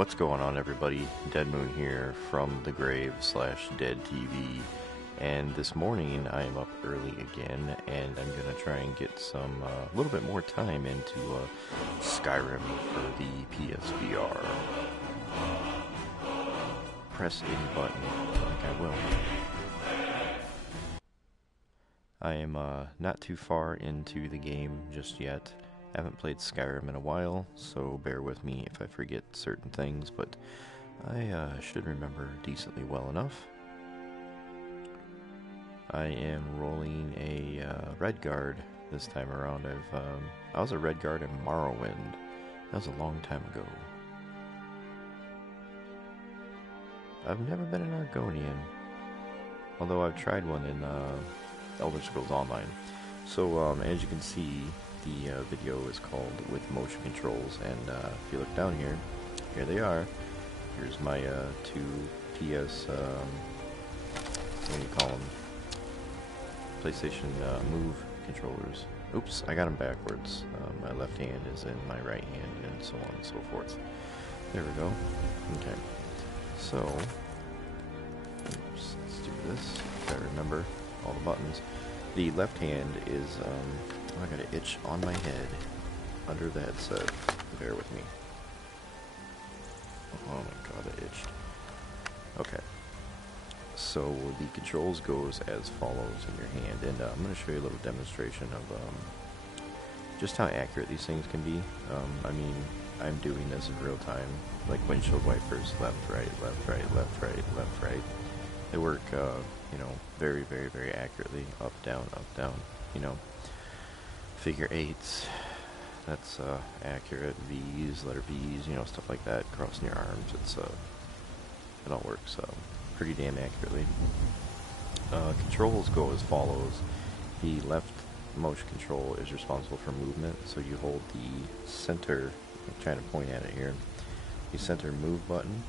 What's going on, everybody? Dead Moon here from the grave / Dead TV, and this morning I am up early again, and I'm gonna try and get some a little bit more time into Skyrim for the PSVR. Press any button like I will. I am not too far into the game just yet. Haven't played Skyrim in a while, so bear with me if I forget certain things, but I should remember decently well enough. I am rolling a Red Guard this time around. I was a Red Guard in Morrowind. That was a long time ago. I've never been an Argonian, although I've tried one in Elder Scrolls Online. So as you can see, the video is called With Motion Controls, and if you look down here, here they are. Here's my two PS, what do you call them? PlayStation Move controllers. Oops, I got them backwards. My left hand is in my right hand, and so on and so forth. There we go. Okay. So, oops, let's do this. If I remember all the buttons. The left hand is, I got an itch on my head under the headset. Bear with me. Oh my god, it itched. Okay. So the controls goes as follows in your hand, and I'm going to show you a little demonstration of just how accurate these things can be. I mean, I'm doing this in real time, like windshield wipers, left, right, left, right, left, right, left, right. They work, you know, very, very, very accurately. Up, down, you know. Figure eights, that's accurate. V's, letter V's, you know, stuff like that. Crossing your arms, it all works pretty damn accurately. Controls go as follows. The left motion control is responsible for movement, so you hold the center, I'm trying to point at it here, the center move button.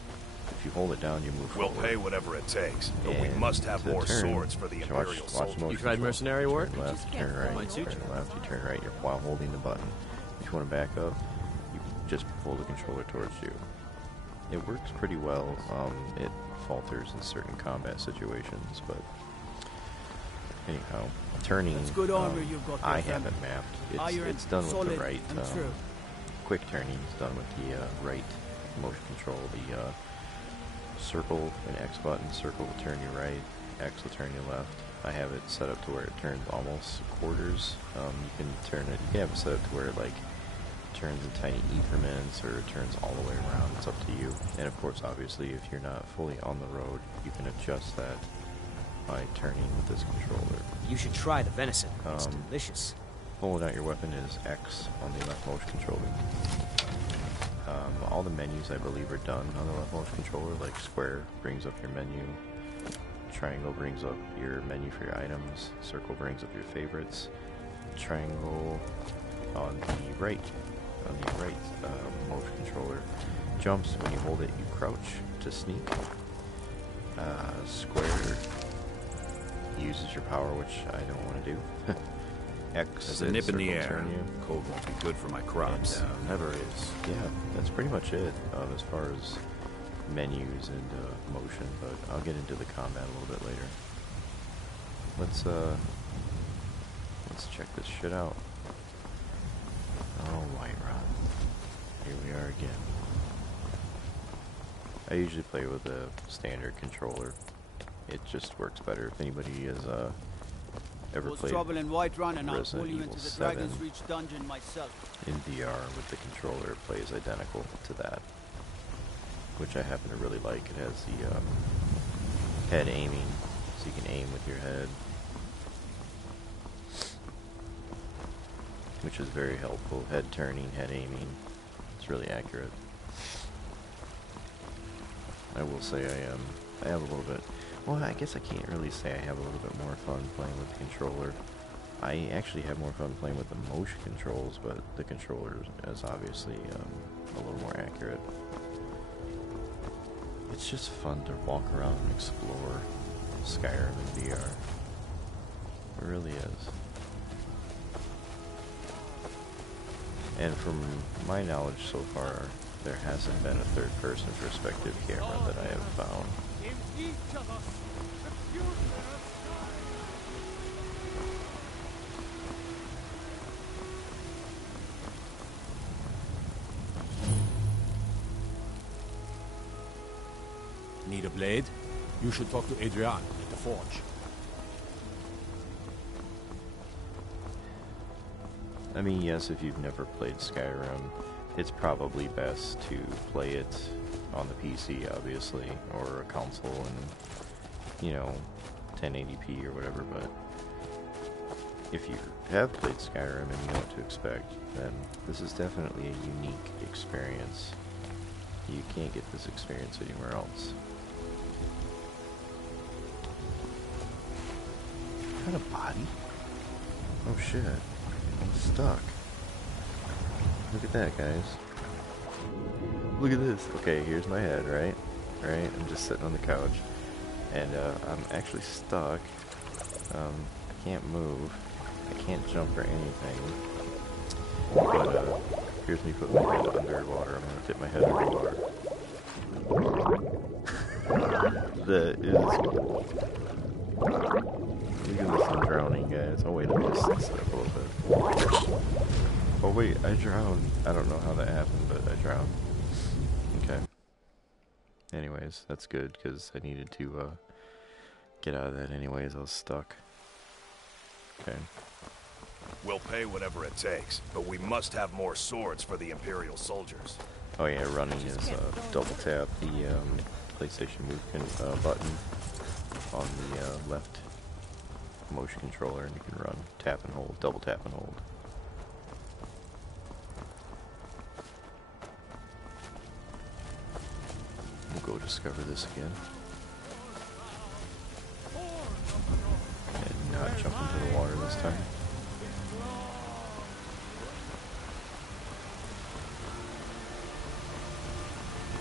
If you hold it down, you move forward. We'll pay whatever it takes, but we must have more swords for the Imperial soldiers. You tried mercenary work? Turn left, turn right, turn left, you turn right while holding the button. If you want to back up, you just pull the controller towards you. It works pretty well. It falters in certain combat situations, but anyhow, turning, I have it mapped. It's done with the right, quick turning is done with the right motion control. The circle and X button. Circle will turn you right, X will turn you left. I have it set up to where it turns almost quarters. You can turn it, you can have it set up to where it like turns in tiny increments, or it turns all the way around. It's up to you. And of course, obviously, if you're not fully on the road, you can adjust that by turning with this controller. You should try the venison. It's delicious. Pulling out your weapon is X on the left motion controller. All the menus, I believe, are done on the left motion controller. Like square brings up your menu, triangle brings up your menu for your items, circle brings up your favorites, triangle on the right motion controller jumps. When you hold it, you crouch to sneak. Square uses your power, which I don't want to do. X There's a nip in the air. Cold won't be good for my crops. And, never is. Yeah, that's pretty much it as far as menus and motion, but I'll get into the combat a little bit later. Let's check this shit out. Oh, Whiterun. Here we are again. I usually play with a standard controller. It just works better. If anybody has ever played Resident Evil 7 in VR with the controller, it plays identical to that, which I happen to really like. It has the head aiming, so you can aim with your head, which is very helpful. Head turning, head aiming, it's really accurate. I will say I have a little bit, well, I guess I can't really say I have a little bit more fun playing with the controller. I actually have more fun playing with the motion controls, but the controller is obviously a little more accurate. It's just fun to walk around and explore Skyrim in VR. It really is. And from my knowledge so far, there hasn't been a third-person perspective camera that I have found. Need a blade? You should talk to Adrian at the forge. I mean, yes, if you've never played Skyrim, it's probably best to play it on the PC, obviously, or a console and, you know, 1080p or whatever, but if you have played Skyrim and you know what to expect, then this is definitely a unique experience. You can't get this experience anywhere else. Is that a body? Oh shit. I'm stuck. Look at that, guys. Look at this. Okay, here's my head, right? Right? I'm just sitting on the couch. And I'm actually stuck. I can't move. I can't jump or anything. But here's me putting my head underwater. I'm gonna dip my head underwater. That is... Look at this, I'm drowning, guys. Oh wait, let me just set up a little bit. Oh wait, I drowned. I don't know how that happened, but I drowned. Okay. Anyways, that's good, because I needed to get out of that anyways. I was stuck. Okay. We'll pay whatever it takes, but we must have more swords for the Imperial soldiers. Oh yeah, running is double tap the PlayStation Move button on the left motion controller, and you can run. Tap and hold, double tap and hold. We'll go discover this again. And not jump into the water this time.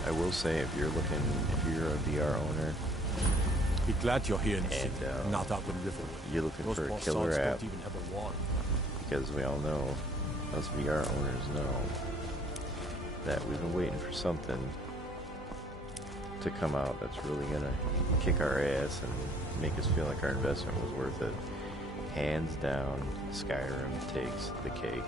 I will say, if you're a VR owner, be glad you're here in the and, city, not up in Riverwood. You're looking Those for a poor killer sons app, don't even have a wand. because we all know, us VR owners know, that we've been waiting for something to come out that's really gonna kick our ass and make us feel like our investment was worth it. Hands down, Skyrim takes the cake.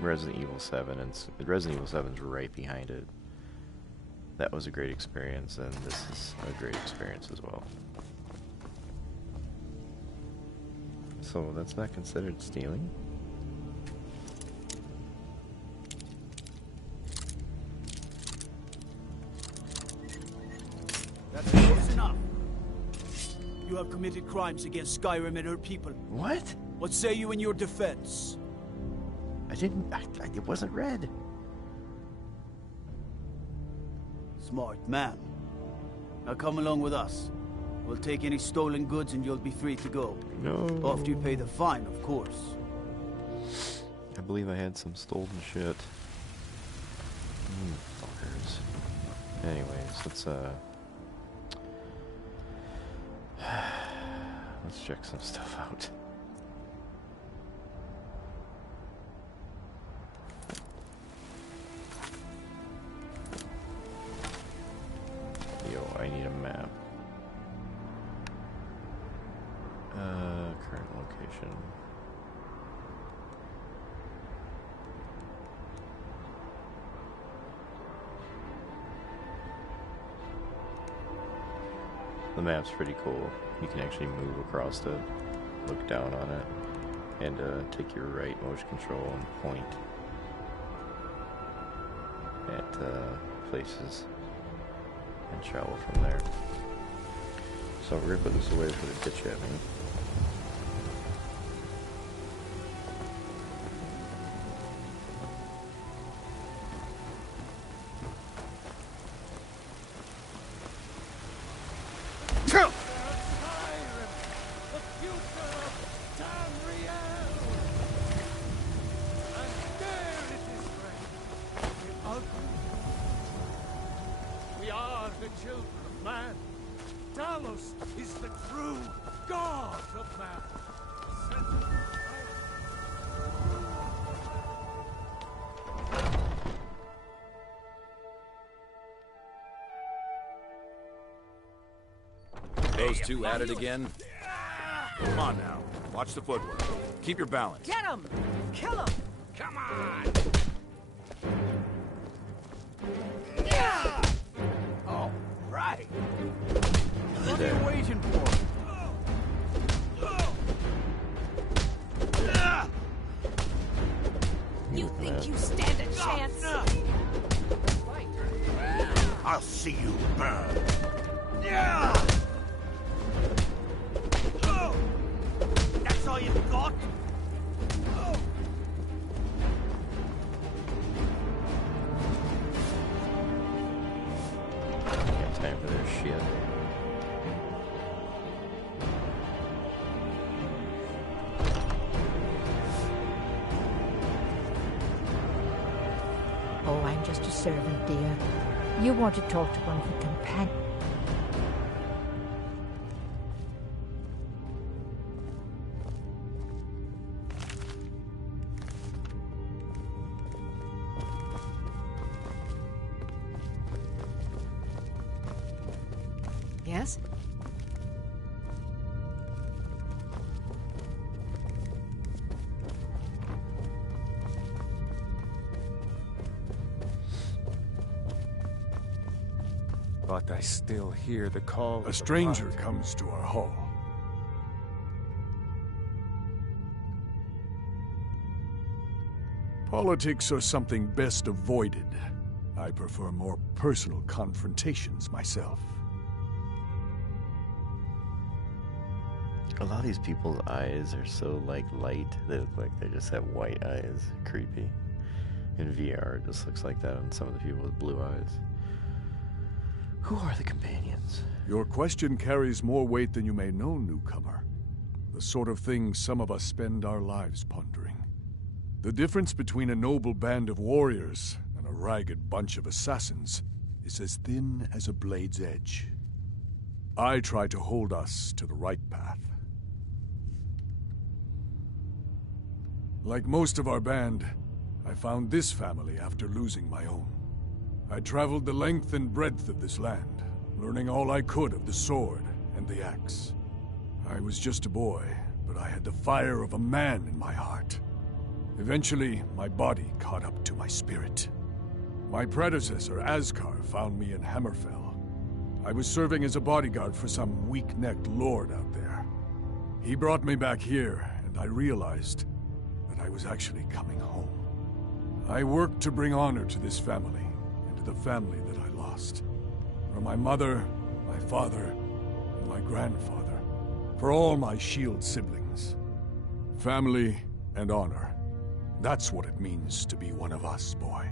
Resident Evil 7, and Resident Evil 7's right behind it. That was a great experience, and this is a great experience as well. So that's not considered stealing? That's close enough. You have committed crimes against Skyrim and her people. What? What say you in your defense? It wasn't red. Smart man. Now come along with us. We'll take any stolen goods and you'll be free to go. No. After you pay the fine, of course. I believe I had some stolen shit. Fuckers. Anyways, let's check some stuff out. I need a map. Current location. The map's pretty cool. You can actually move across it, look down on it, and take your right motion control and point at places and travel from there. So we're gonna put this away for the ditch at me. Those two at it again? Come on now. Watch the footwork. Keep your balance. Get him! Kill him! Come on! All right. He's What are you dead. waiting for? You think you stand a chance? I'll see you burn. That's all you've got? Got time for their shit. Oh, I'm just a servant, dear. You want to talk to one of the companions. Yes? But I still hear the call of A the stranger blood. comes to our hall. Politics are something best avoided. I prefer more personal confrontations myself. A lot of these people's eyes are so like light. They look like they just have white eyes. Creepy. In VR, it just looks like that on some of the people with blue eyes. Who are the companions? Your question carries more weight than you may know, newcomer. The sort of thing some of us spend our lives pondering. The difference between a noble band of warriors and a ragged bunch of assassins is as thin as a blade's edge. I try to hold us to the right path. Like most of our band, I found this family after losing my own. I traveled the length and breadth of this land, learning all I could of the sword and the axe. I was just a boy, but I had the fire of a man in my heart. Eventually, my body caught up to my spirit. My predecessor, Askar, found me in Hammerfell. I was serving as a bodyguard for some weak-necked lord out there. He brought me back here, and I realized that I was actually coming home. I worked to bring honor to this family, and to the family that I lost. For my mother, my father, and my grandfather. For all my shield siblings. Family and honor. That's what it means to be one of us, boy.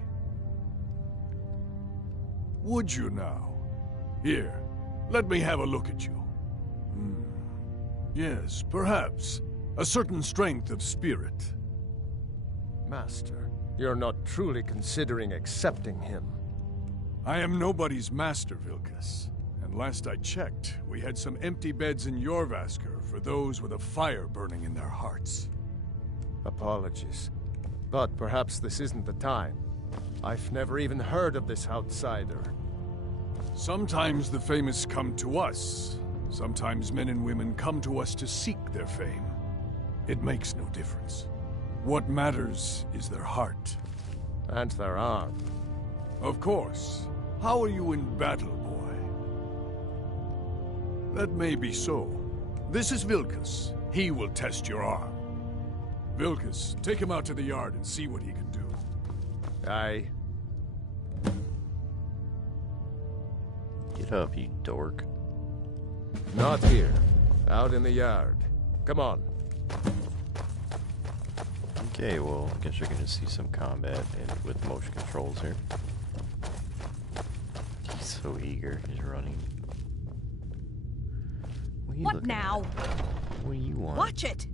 Would you now? Here, let me have a look at you. Yes, perhaps. A certain strength of spirit. Master, you're not truly considering accepting him. I am nobody's master, Vilkas. And last I checked, we had some empty beds in Jorvaskr for those with a fire burning in their hearts. Apologies. But perhaps this isn't the time. I've never even heard of this outsider. Sometimes the famous come to us. Sometimes men and women come to us to seek their fame. It makes no difference. What matters is their heart. And their arm. Of course. How are you in battle, boy? That may be so. This is Vilkas. He will test your arm. Vilkas, take him out to the yard and see what he can do. Aye. Get up, you dork. Not here. Out in the yard. Come on. Okay, well, I guess you're gonna see some combat with motion controls here. He's so eager, he's running. What, are you What looking now? at? What do you want? Watch it!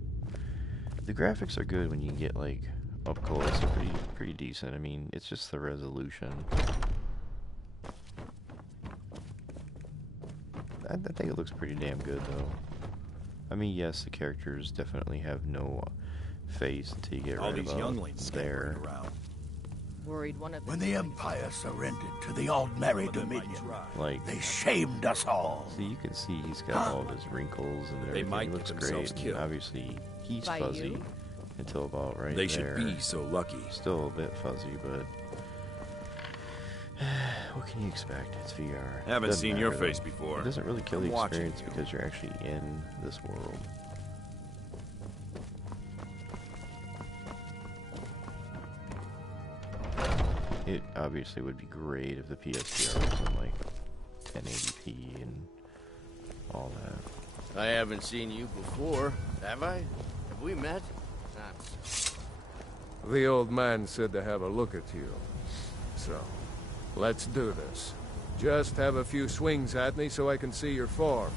The graphics are good when you get like up close. They're pretty decent. I mean, it's just the resolution. I think it looks pretty damn good though. I mean, yes, the characters definitely have no face until you get All right these about younglings there. scampering around. Worried one of them. When the Empire surrendered to the Aldmeri Dominion, Like, they shamed us all. see, you can see he's got all of his wrinkles and everything. might He looks get themselves great. killed. And obviously, he's By fuzzy you? until about right They there. should be so lucky. Still a bit fuzzy, but what can you expect? It's VR. Haven't Doesn't seen your matter. face before. It doesn't really kill the I'm watching experience you. because you're actually in this world. It obviously would be great if the PSVR was in like 1080p and all that. I haven't seen you before, have I? Have we met? The old man said to have a look at you. So, let's do this. Just have a few swings at me so I can see your form.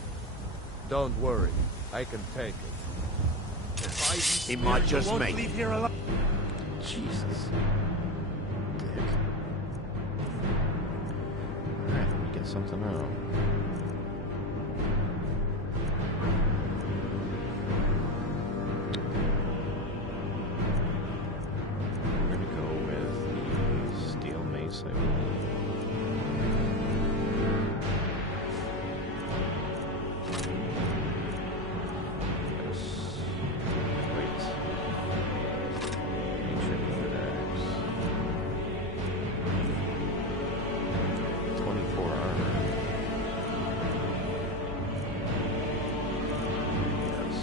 Don't worry, I can take it. He might just make it. Jesus. Dick. Alright, let me get something out. We're gonna go with the steel mace, I believe. Yes. Wait. Ancient wood axe. 24 armor. Yes.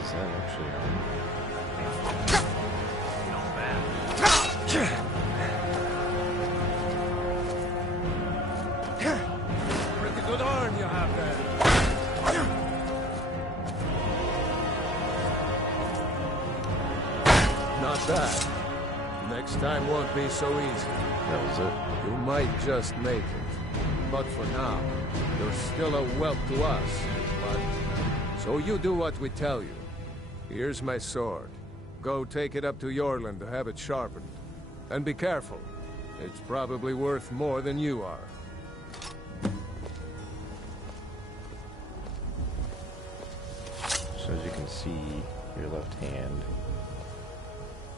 Is that actually armor? Not bad. Pretty good arm you have there. Not bad. Next time won't be so easy. That was it. You might just make it. But for now, you're still a whelp to us, but... So you do what we tell you. Here's my sword. Go take it up to Yorland to have it sharpened. And be careful. It's probably worth more than you are. So as you can see, your left hand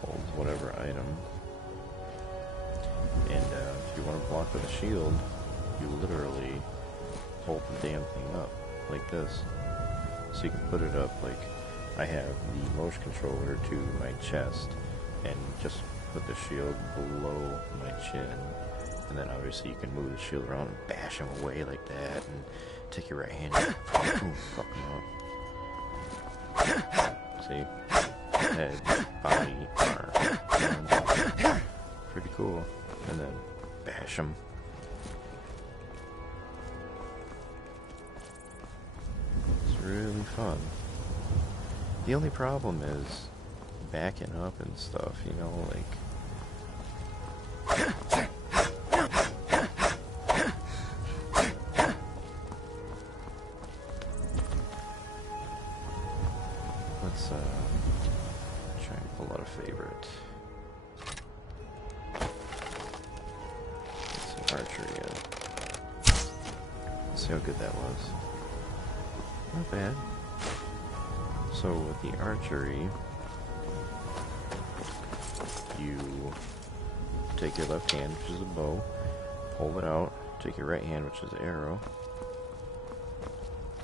holds whatever item. And if you want to block with a shield, you literally hold the damn thing up, like this. So you can put it up like I have the motion controller to my chest, and just put the shield below my chin. And then obviously you can move the shield around and bash him away like that, and take your right hand and boom, fuck him up. See? Head, body, arm. Pretty cool. And then bash him. It's really fun. The only problem is backing up and stuff, you know, like... Let's try and pull out a favorite. Let's see, archery again. Let's see how good that was. Not bad. So with the archery, you take your left hand, which is a bow, hold it out, take your right hand, which is an arrow,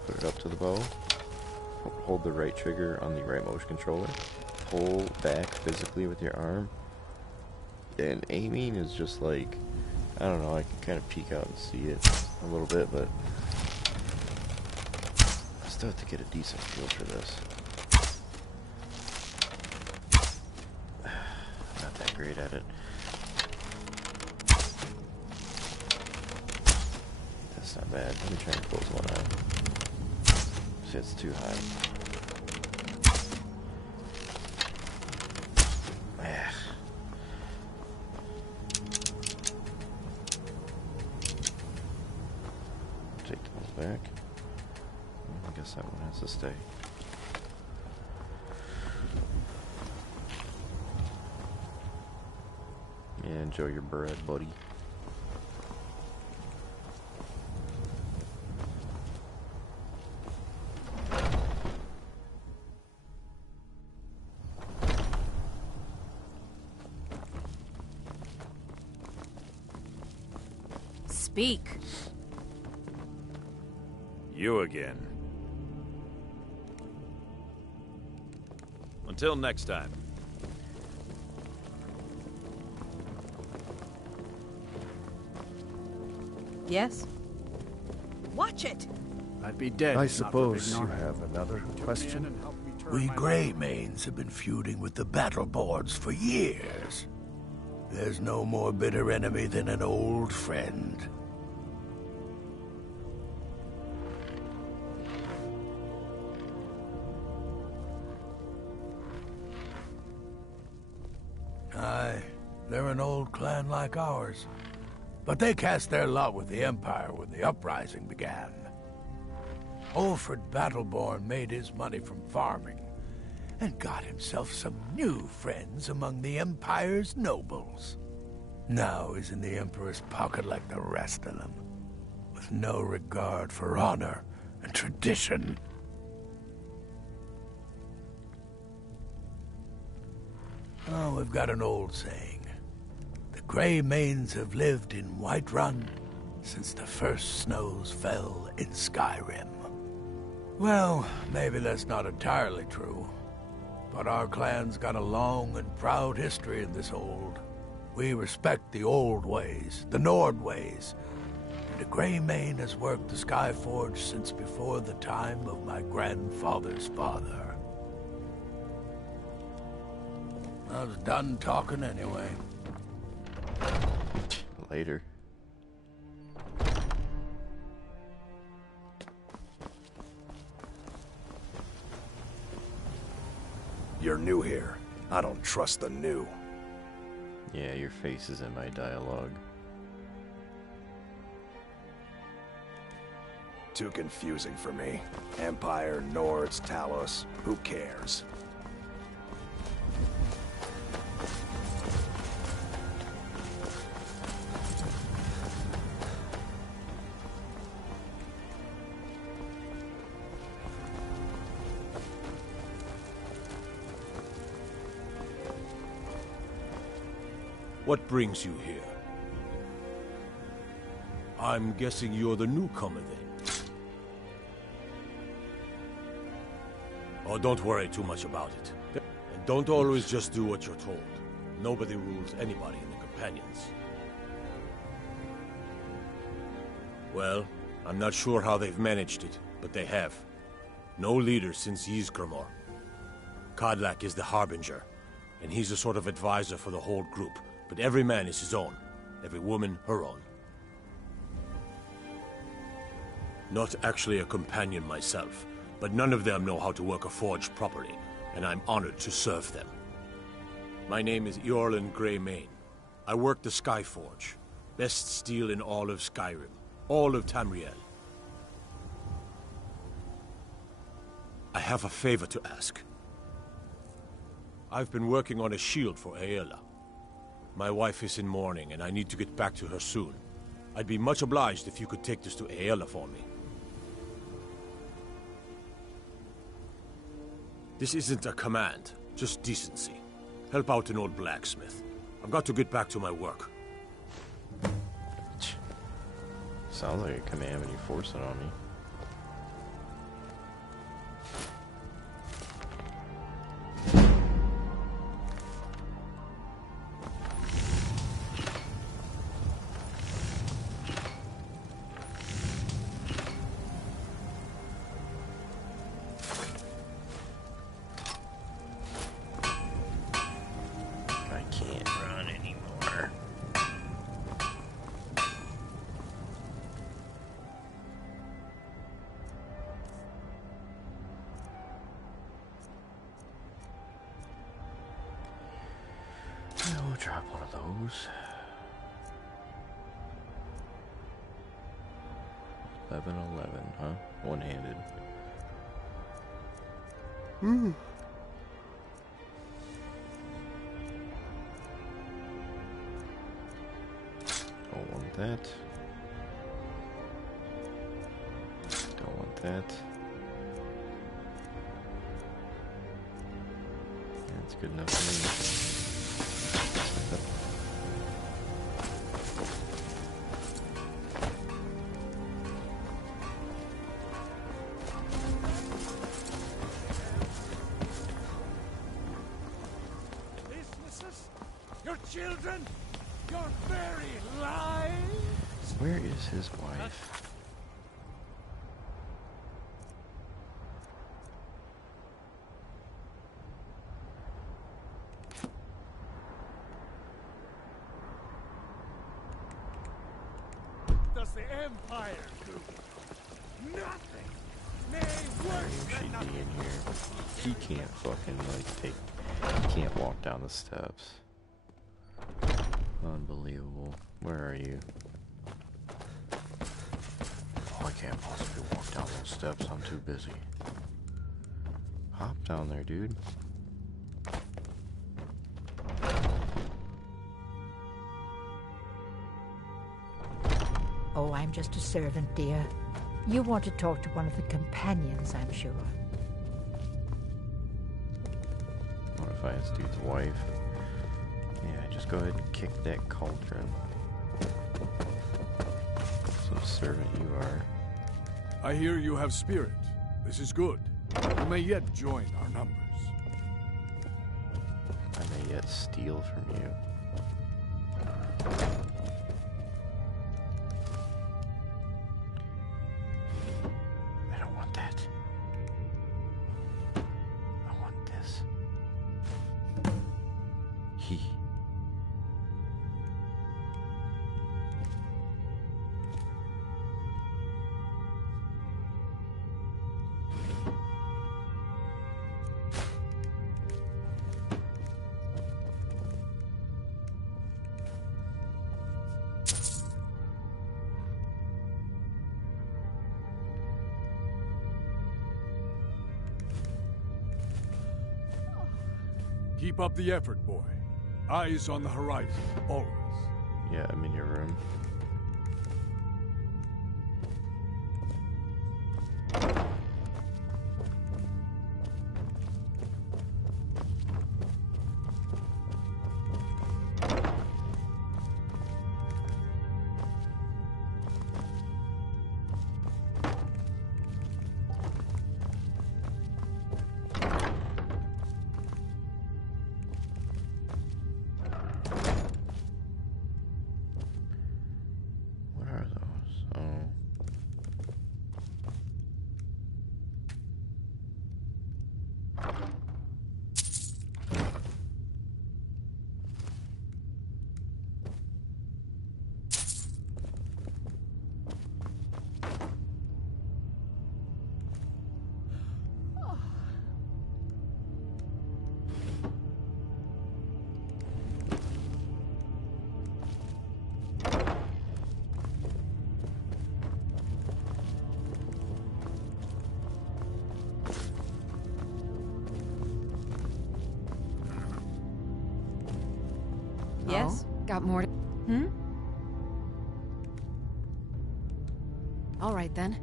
put it up to the bow, hold the right trigger on the right motion controller, pull back physically with your arm, and aiming is just like, I don't know, I can kind of peek out and see it a little bit, but I still have to get a decent feel for this. Not that great at it. That's not bad. Let me try and close one eye. See, it's too high. Take those back. I guess that one has to stay. Yeah, enjoy your bread, buddy. Speak. You again. Until next time. Yes? Watch it! I'd be dead. I if not for suppose Big you Nar. have another question? We Greymanes have been feuding with the Battleboards for years. There's no more bitter enemy than an old friend. Aye, they're an old clan like ours. But they cast their lot with the Empire when the uprising began. Olfred Battleborn made his money from farming, and got himself some new friends among the Empire's nobles. Now he's in the Emperor's pocket like the rest of them, with no regard for honor and tradition. Oh, we've got an old saying. The Greymanes have lived in Whiterun since the first snows fell in Skyrim. Well, maybe that's not entirely true. But our clan's got a long and proud history in this hold. We respect the old ways, the Nord ways. And the Greymane has worked the Skyforge since before the time of my grandfather's father. I was done talking anyway. Later. You're new here. I don't trust the new. Yeah, your face is in my dialogue. Too confusing for me. Empire, Nords, Talos, who cares? What brings you here? I'm guessing you're the newcomer then. Oh, don't worry too much about it. And don't always just do what you're told. Nobody rules anybody in the Companions. Well, I'm not sure how they've managed it, but they have. No leader since Ysgramor. Kodlak is the Harbinger, and he's a sort of advisor for the whole group. But every man is his own. Every woman, her own. Not actually a companion myself, but none of them know how to work a forge properly, and I'm honored to serve them. My name is Eorlin Greymane. I work the Skyforge. Best steel in all of Skyrim. All of Tamriel. I have a favor to ask. I've been working on a shield for Aela. My wife is in mourning, and I need to get back to her soon. I'd be much obliged if you could take this to Aela for me. This isn't a command, just decency. Help out an old blacksmith. I've got to get back to my work. Sounds like a command when you force it on me. We'll drop one of those. 11, huh? One-handed. Don't want that. Don't want that. That's good enough for me. children? Your very lives? Where is his wife? Does the Empire do? Nothing! Nay, worse than nothing! Be in here. He can't fucking he can't walk down the steps. Unbelievable. Where are you? Oh, I can't possibly walk down those steps. I'm too busy. Hop down there, dude. Oh, I'm just a servant, dear. You want to talk to one of the companions, I'm sure. What if I ask dude's wife? Yeah, just go ahead and kick that cauldron. Some servant you are. I hear you have spirit. This is good. You may yet join our numbers. I may yet steal from you. I don't want that. I want this. He. Keep up the effort, boy. Eyes on the horizon, always. Yeah, I'm in your room. What are those? Oh. Yes? Got more to... All right, then.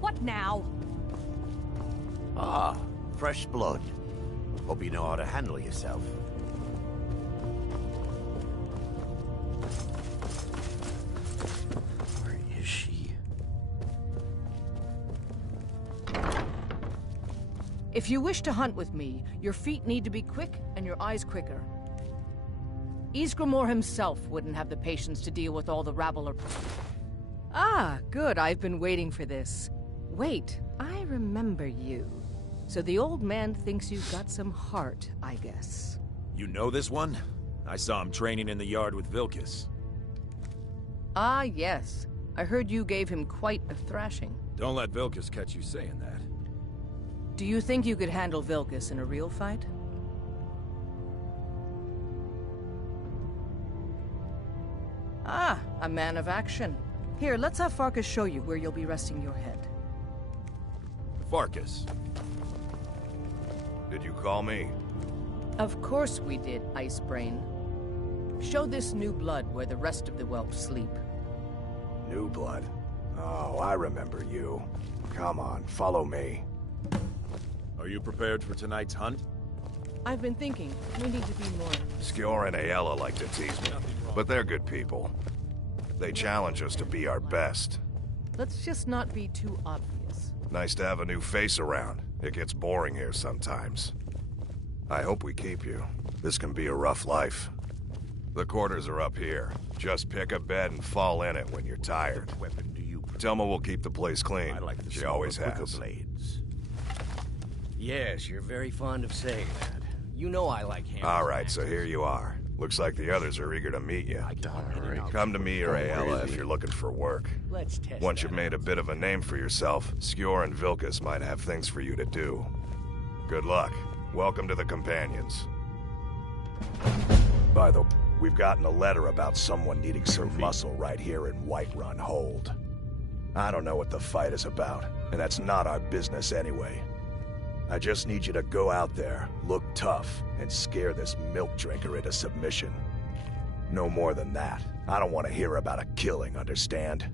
What now? Ah, fresh blood. Hope you know how to handle yourself. Where is she? If you wish to hunt with me, your feet need to be quick and your eyes quicker. Ysgramor himself wouldn't have the patience to deal with all the rabble or... Ah, good, I've been waiting for this. Wait, I remember you. So the old man thinks you've got some heart, I guess. You know this one? I saw him training in the yard with Vilkis. Ah, yes. I heard you gave him quite a thrashing. Don't let Vilkis catch you saying that. Do you think you could handle Vilkis in a real fight? Ah, a man of action. Here, let's have Farkas show you where you'll be resting your head. Farkas. Did you call me? Of course we did, Icebrain. Show this new blood where the rest of the whelps sleep. New blood? Oh, I remember you. Come on, follow me. Are you prepared for tonight's hunt? I've been thinking, we need to be more... Skjor and Aella like to tease me, but they're good people. They challenge us to be our best. Let's just not be too obvious. Nice to have a new face around. It gets boring here sometimes. I hope we keep you. This can be a rough life. The quarters are up here. Just pick a bed and fall in it when you're tired. What weapon do you prefer? Thelma will keep the place clean. I like the She always quicker has. blades. Yes, you're very fond of saying that. You know I like hammers. All right, so here you are. Looks like the others are eager to meet you. Alright. Come to me or Ayala if you're looking for work. Let's test Once that you've made a bit of a name for yourself, Skjor and Vilkas might have things for you to do. Good luck. Welcome to the Companions. By the way, we've gotten a letter about someone needing some muscle right here in Whiterun Hold. I don't know what the fight is about, and that's not our business anyway. I just need you to go out there, look tough, and scare this milk drinker into submission. No more than that. I don't want to hear about a killing, understand?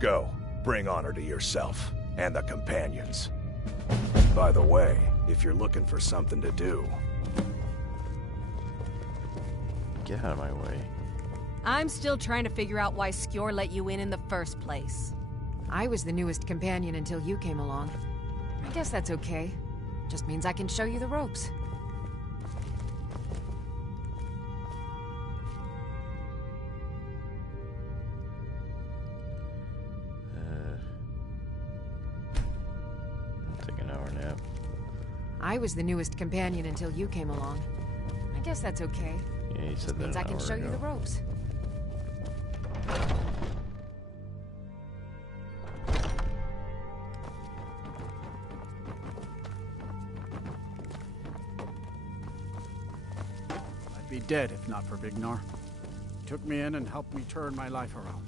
Go. Bring honor to yourself, and the Companions. By the way, if you're looking for something to do... Get out of my way. I'm still trying to figure out why Skjor let you in the first place. I was the newest companion until you came along. I guess that's okay. Just means I can show you the ropes. I'll take an hour nap. I was the newest companion until you came along. I guess that's okay. Yeah, you said Just that means an I can hour show you ago. the ropes. I'd be dead if not for Vignar. He took me in and helped me turn my life around.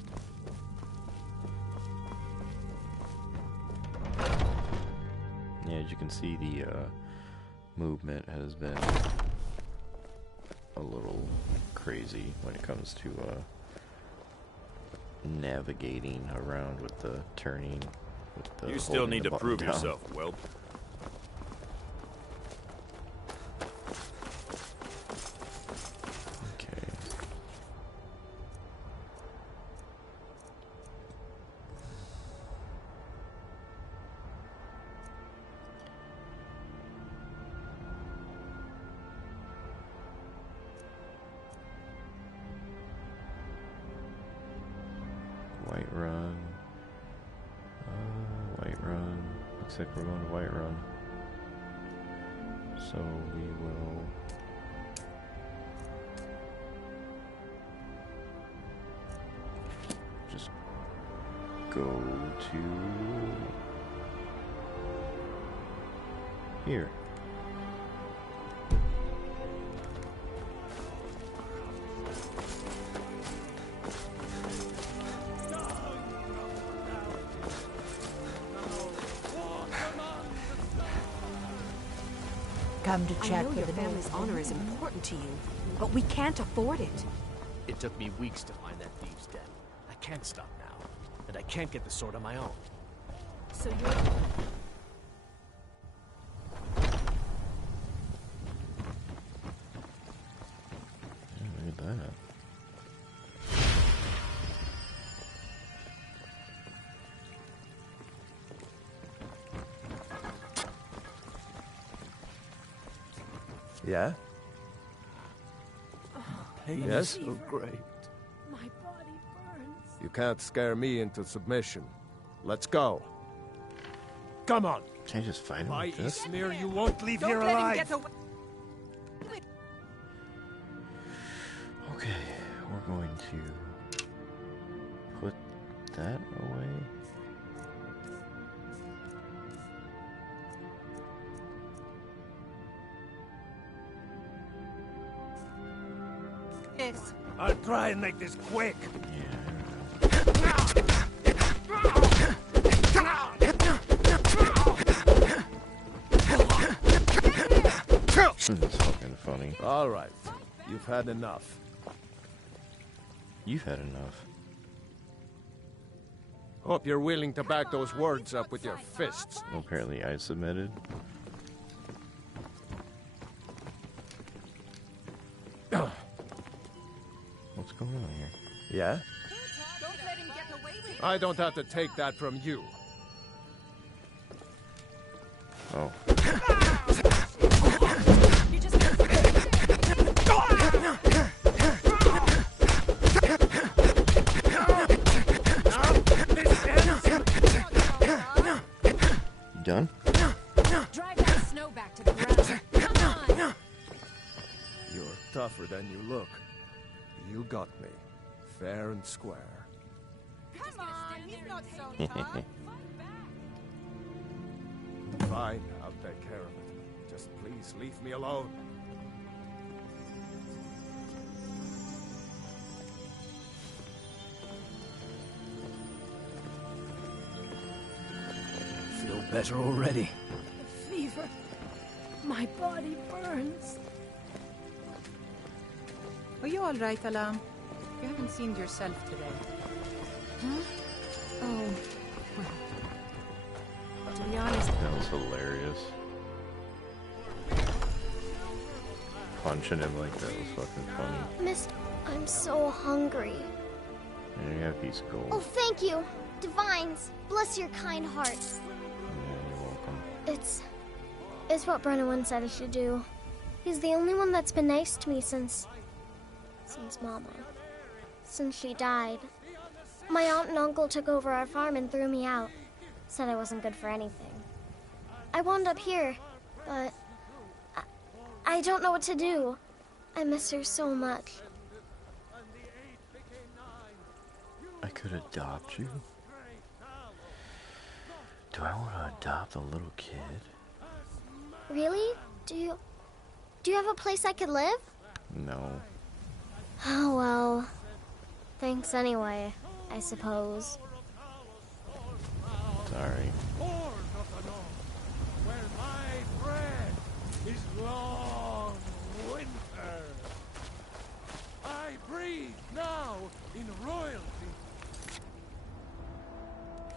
Yeah, as you can see, the movement has been a little crazy when it comes to navigating around with the turning. With the You still holding need the to button prove down. yourself, Whelp. Okay. Whiterun. Whiterun. Looks like we're going to Whiterun. So we will. Just go to here. Come to I check know with your an family's old honor is important to you, but we can't afford it. It took me weeks to find that thieves' den. I can't stop now, and I can't get the sword on my own. So you're... Look at that. Yeah? Pain Yes? is so great. My body burns. You can't scare me into submission. Let's go. Come on! Can't you just fight him By like this? Ismir, you won't leave Don't here let alive! him get away. Okay, we're going to put that away. Yes. I'll try and make this quick! This is fucking funny. Alright, you've had enough. You've had enough. Hope you're willing to back those words up with your fists. Apparently I submitted. What's going on here? Yeah? Don't let him get away with it. I don't have to take that from you. Oh. You tougher than you look. You got me. Fair and square. Come on, he's not so tough. Fine, I'll take care of it. Just please leave me alone. Feel better already. The fever. My body burns. Are you all right, Alam? You haven't seemed yourself today. Huh? Oh, well. To be honest... That was hilarious. Punching him like that was fucking funny. Miss, I'm so hungry. There you have a piece of gold. Oh, thank you. Divines, bless your kind heart. Yeah, you're welcome. It's what Brennan said I should do. He's the only one that's been nice to me since Mama. Since she died. My aunt and uncle took over our farm and threw me out. Said I wasn't good for anything. I wound up here, but I don't know what to do. I miss her so much. I could adopt you? Do I want to adopt a little kid? Really? Do you have a place I could live? No. Oh, well. Thanks anyway, I suppose. Sorry. Where my bread is long winter. I breathe now in royalty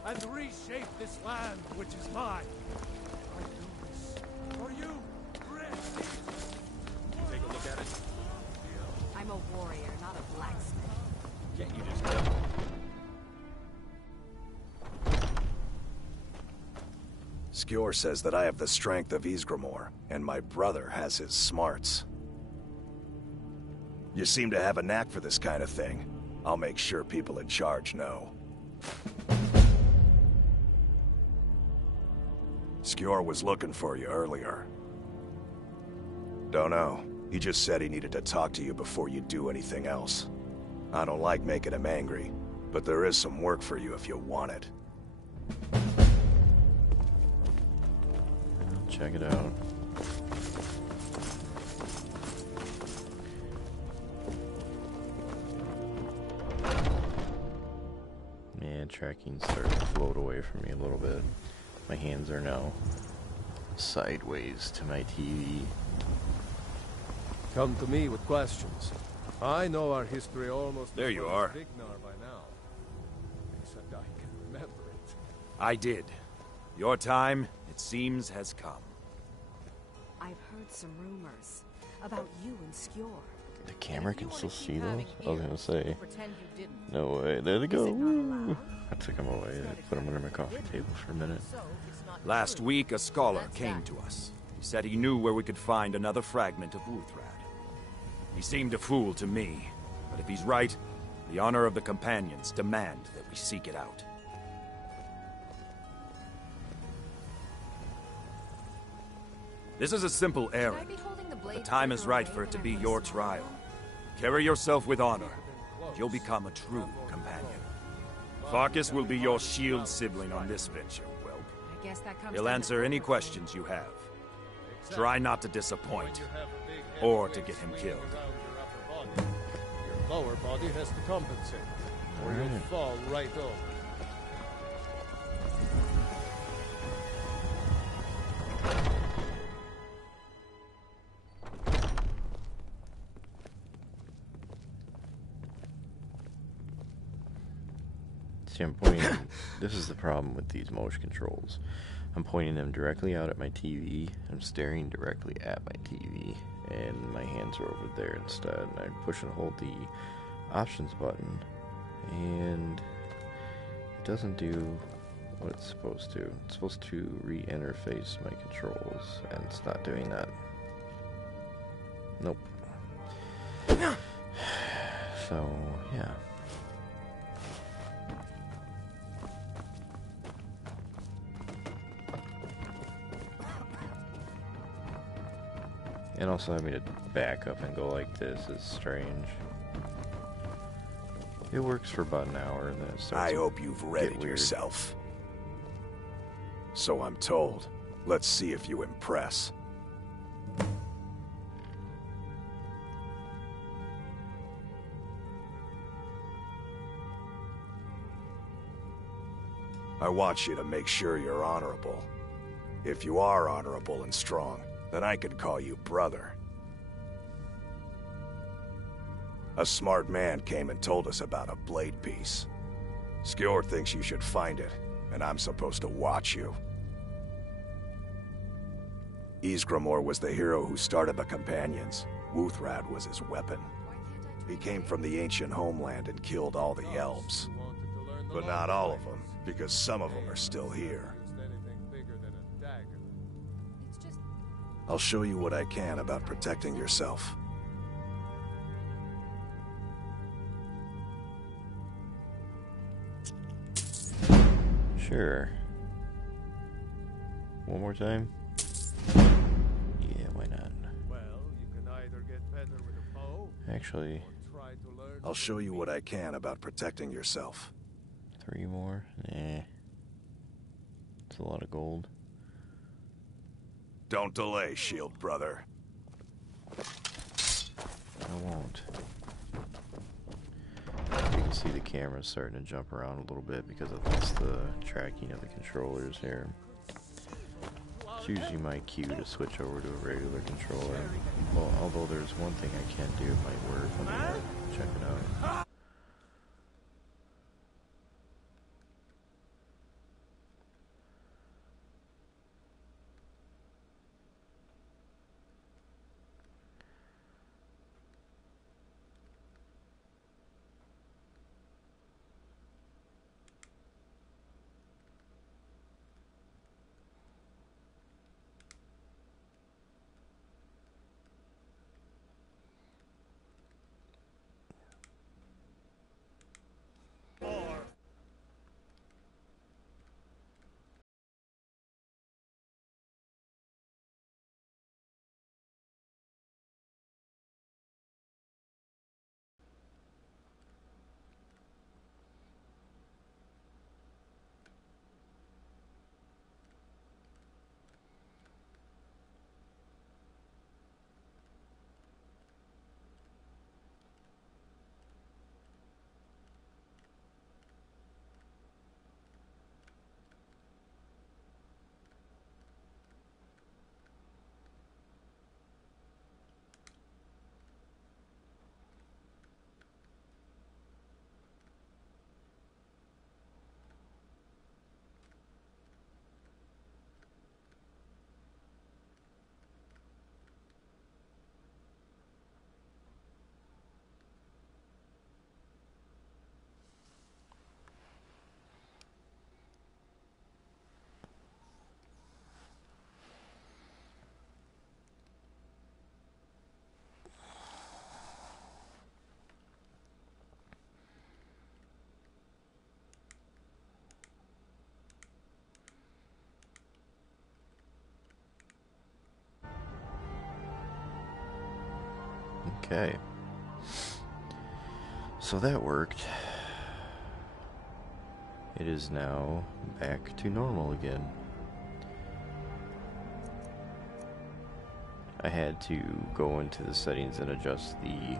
and reshape this land which is mine. I do this for you, Red. Take a look at it. I'm a warrior, not a blacksmith. Can't you just tell? Skjor says that I have the strength of Ysgramor, and my brother has his smarts. You seem to have a knack for this kind of thing. I'll make sure people in charge know. Skjor was looking for you earlier. Don't know. He just said he needed to talk to you before you do anything else. I don't like making him angry, but there is some work for you if you want it. Check it out. Man, tracking's starting to float away from me a little bit. My hands are now sideways to my TV. Come to me with questions. I know our history almost There as you well are. as Vignar by now. Except I can remember it. I did. Your time, it seems, has come. I've heard some rumors about you and Skjor. The camera can still see those? I was gonna say. Pretend you didn't. No way. There they go. Woo. I took them away. I put them under my coffee table for a minute. Last week, a scholar came to us. He said he knew where we could find another fragment of Uthrad. He seemed a fool to me, but if he's right, the honor of the companions demand that we seek it out. This is a simple errand. The time is right for it to be your trial. Carry yourself with honor, and you'll become a true companion. Farkas will be your shield sibling on this venture, Whelp. I guess that comes He'll down answer to- any questions you have. Try not to disappoint, or to get him killed. Your lower body has to compensate, or you'll fall right over. See, I'm pointing them, this is the problem with these motion controls. I'm pointing them directly out at my TV. I'm staring directly at my TV, and my hands are over there instead. And I push and hold the options button, and it doesn't do what it's supposed to. It's supposed to re-interface my controls, and it's not doing that. Nope. So, yeah. And also having to back up and go like this is strange. It works for about an hour and then it starts I hope you've readied yourself. So I'm told. Let's see if you impress. I want you to make sure you're honorable. If you are honorable and strong, then I can call you brother. A smart man came and told us about a blade piece. Skjor thinks you should find it, and I'm supposed to watch you. Ysgramor was the hero who started the Companions. Wuthrad was his weapon. He came from the ancient homeland and killed all the elves. But not all of them, because some of them are still here. I'll show you what I can about protecting yourself. Sure. One more time? Yeah, why not? Well, you can either get better with a bow. Actually, I'll show you what I can about protecting yourself. 3 more? Nah. It's a lot of gold. Don't delay, shield brother. I won't. You can see the camera's starting to jump around a little bit because of the tracking of the controllers here. It's usually my cue to switch over to a regular controller. Well, although there's one thing I can do, it might work. Let me check it out. Okay. So that worked. It is now back to normal again. I had to go into the settings and adjust the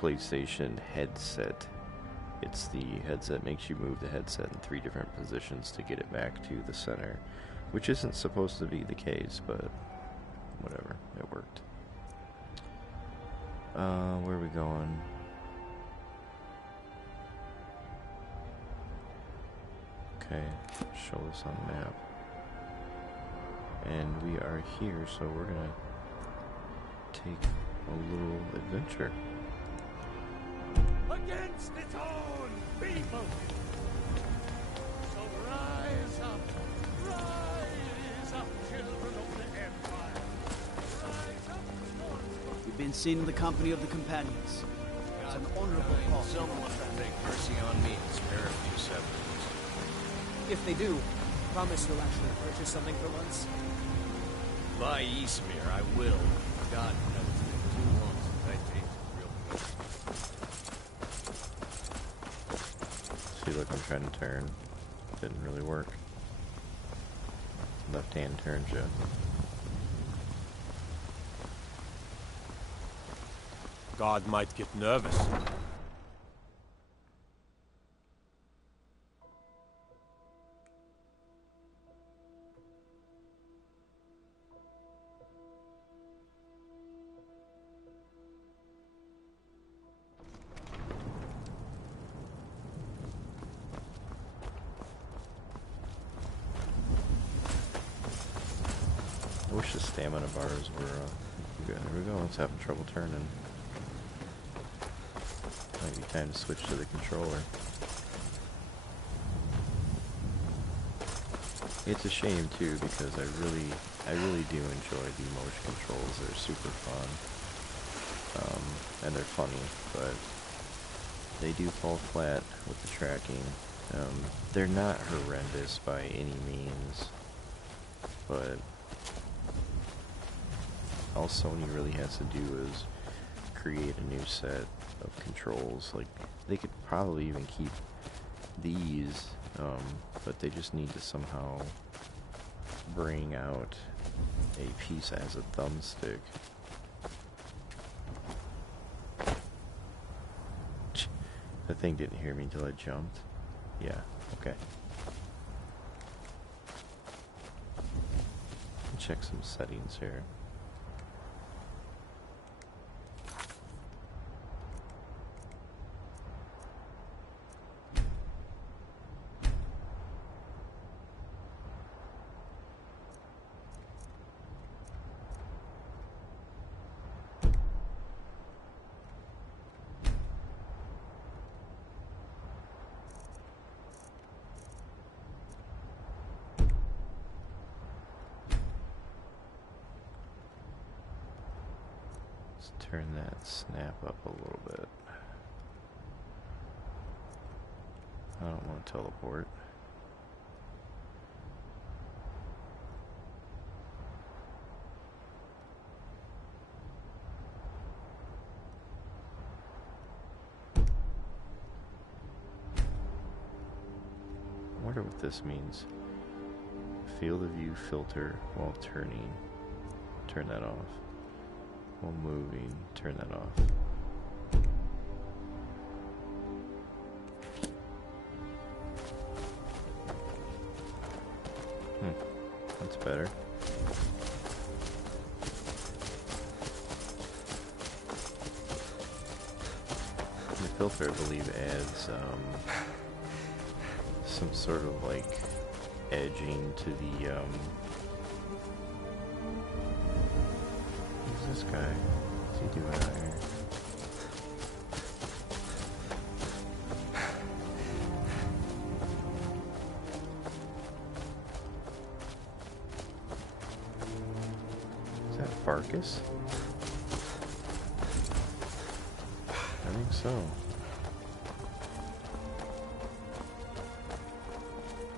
PlayStation headset. It's the headset makes you move the headset in 3 different positions to get it back to the center, which isn't supposed to be the case, but whatever, it worked. Where are we going? Okay, show this on the map. And we are here, so we're gonna take a little adventure. Against its own people! So rise up, children of the Empire! Rise up, You've been seen in the company of the Companions. It's an honorable cause. Someone will take mercy on me and spare a few settlers. If they do, promise you'll actually purchase something for once. By Ysmir, I will. God, it's been too long since I tasted real good. See, look, I'm trying to turn. Didn't really work. Left hand turns you. God might get nervous. I wish the stamina bars were good. There we go. It's having trouble turning. Might be time to switch to the controller. It's a shame too because I really do enjoy the motion controls. They're super fun, and they're funny, but they do fall flat with the tracking. They're not horrendous by any means, but all Sony really has to do is create a new set of controls. Like, they could probably even keep these, but they just need to somehow bring out a piece as a thumbstick. The thing didn't hear me until I jumped. Yeah, okay. Check some settings here. Turn that snap up a little bit. I don't want to teleport. I wonder what this means. Field of view filter while turning. Turn that off. While moving, turn that off. That's better. The filter, I believe, adds some sort of like edging to the who's this guy? What's he doing out here? Is that Farkas? I think so.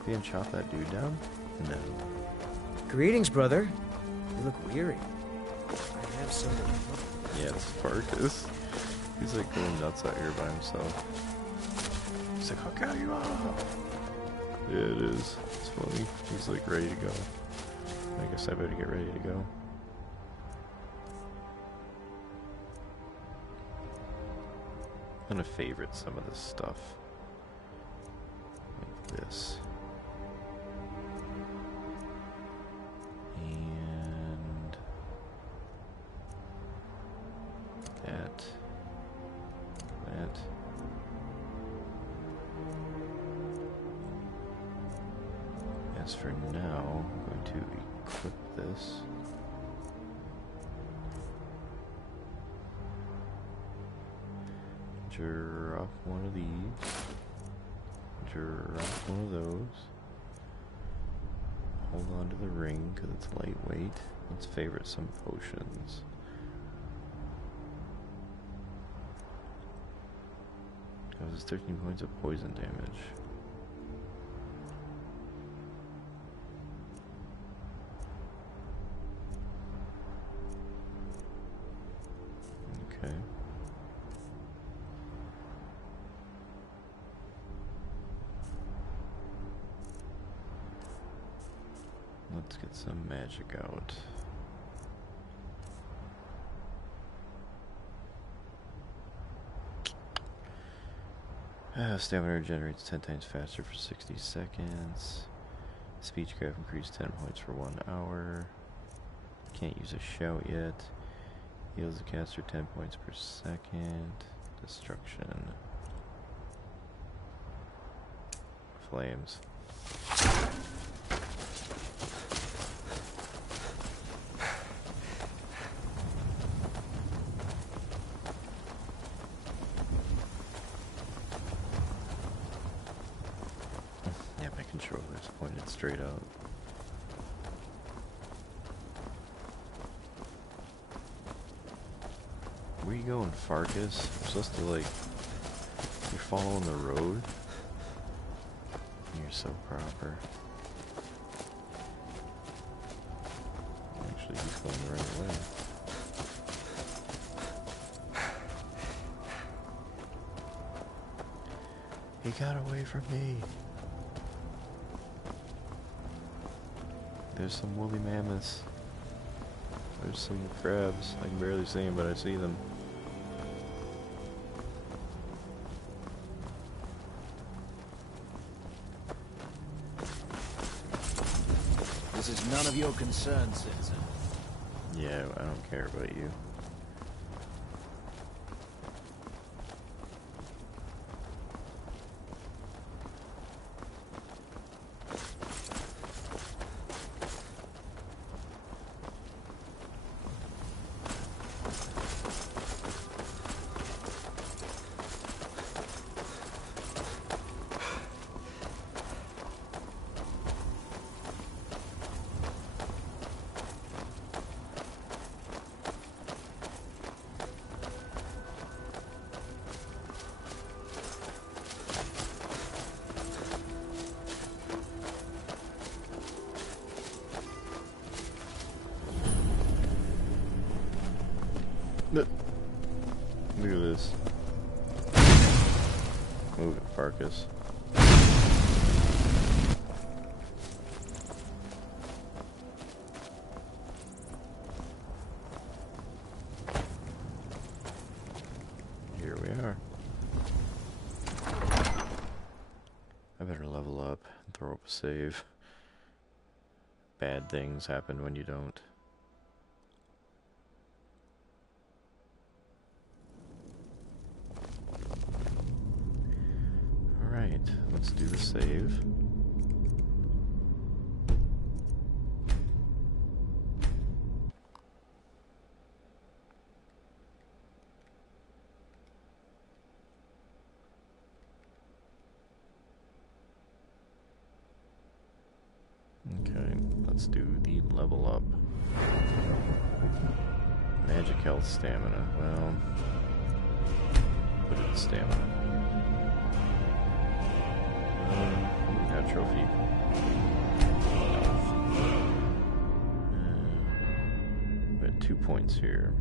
He didn't chop that dude down? No. Greetings, brother. You look weary. I have someone. Yeah, it's Farkas. He's like going nuts out here by himself. He's like, how can you off? Yeah, it is. It's funny. He's like ready to go. I guess I better get ready to go. I'm gonna favorite some of this stuff. Like this. And that. As for now, I'm going to equip this. Drop one of these. Drop one of those. Hold on to the ring because it's lightweight. Let's favorite some potions. Causes 13 points of poison damage. Let's get some magic out. Stamina regenerates 10 times faster for 60 seconds. Speechcraft increased 10 points for 1 hour. Can't use a shout yet. Heals the caster 10 points per second. Destruction. Flames. Yeah, my controller's pointed straight out. Where you going, Farkas? You're supposed to, like, you're following the road? You're so proper. Actually, he's going the right way. He got away from me. There's some woolly mammoths. There's some crabs. I can barely see them, but I see them. This is none of your concern, citizen. Yeah, I don't care about you. Look at this. Move it, Farkas. Here we are. I better level up and throw up a save. Bad things happen when you don't. Let's do the save. Okay, let's do the level up. Magic health stamina. Well, put it in stamina. Got a trophy. We got 2 points here.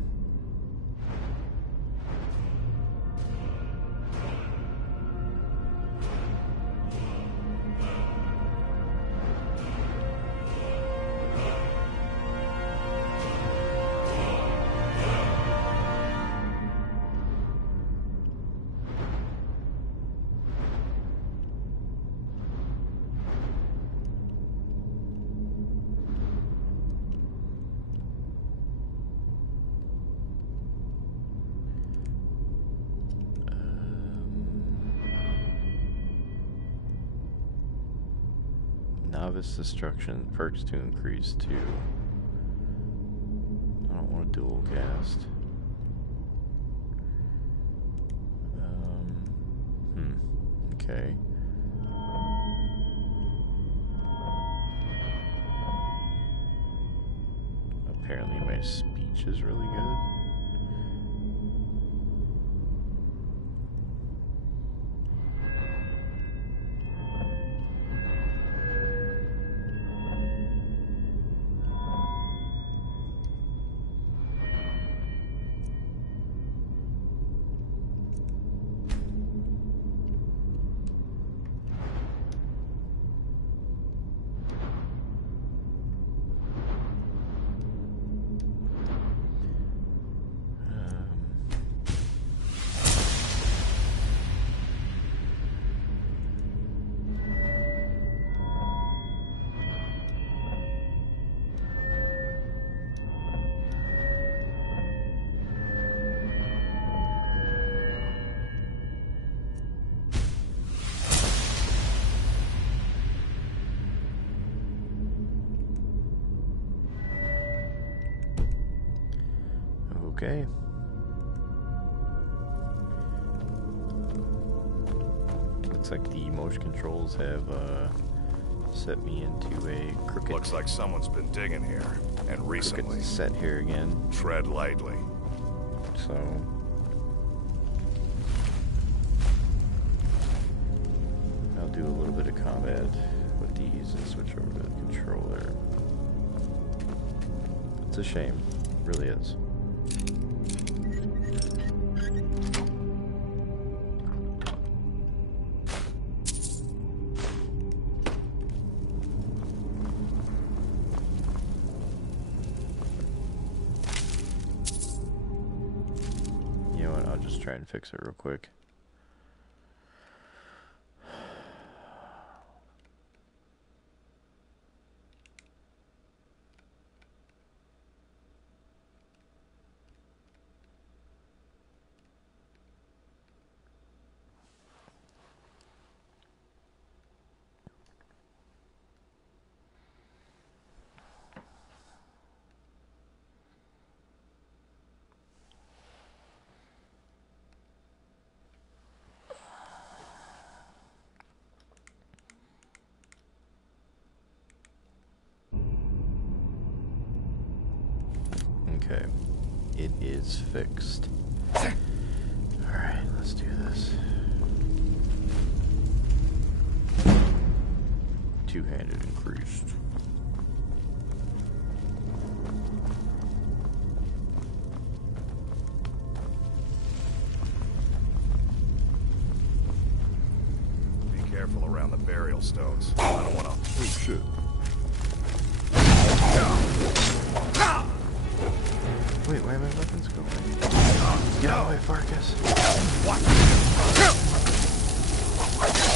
Novice destruction, perks to increase too. I don't want to dual cast. Okay. Apparently my speech is really good. Okay. Looks like the motion controls have set me into a crooked... Looks like someone's been digging here, and recently. Set here again. Tread lightly. So... I'll do a little bit of combat with these and switch over to the controller. It's a shame. It really is. You know what? I'll just try and fix it real quick. Okay, it is fixed. Alright, let's do this. Two-handed increased. Be careful around the burial stones. I don't want to... Oh, shit. Wait, where are my weapons going? Get out of my Farkas.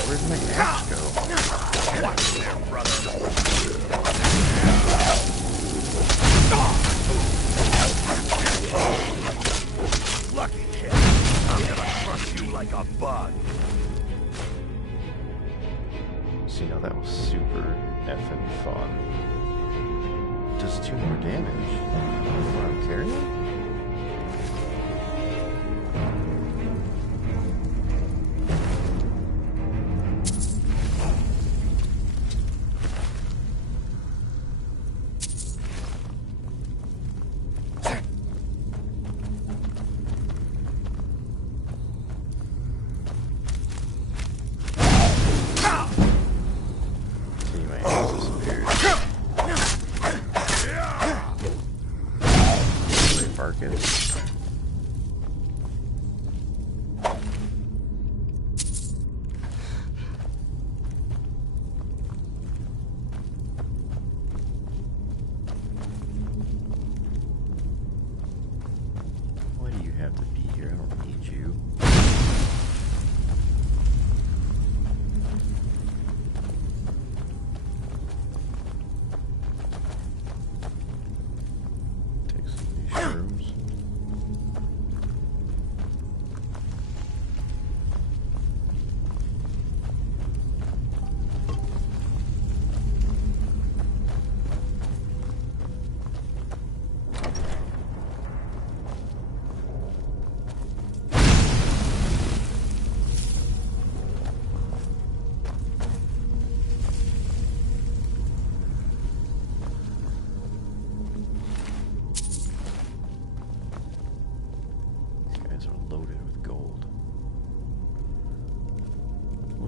Where'd my axe go? Watch there, brother. Lucky kid. I'm gonna crush you like a bug. See, now that was super effing fun. Does 2 more damage. What I'm carrying?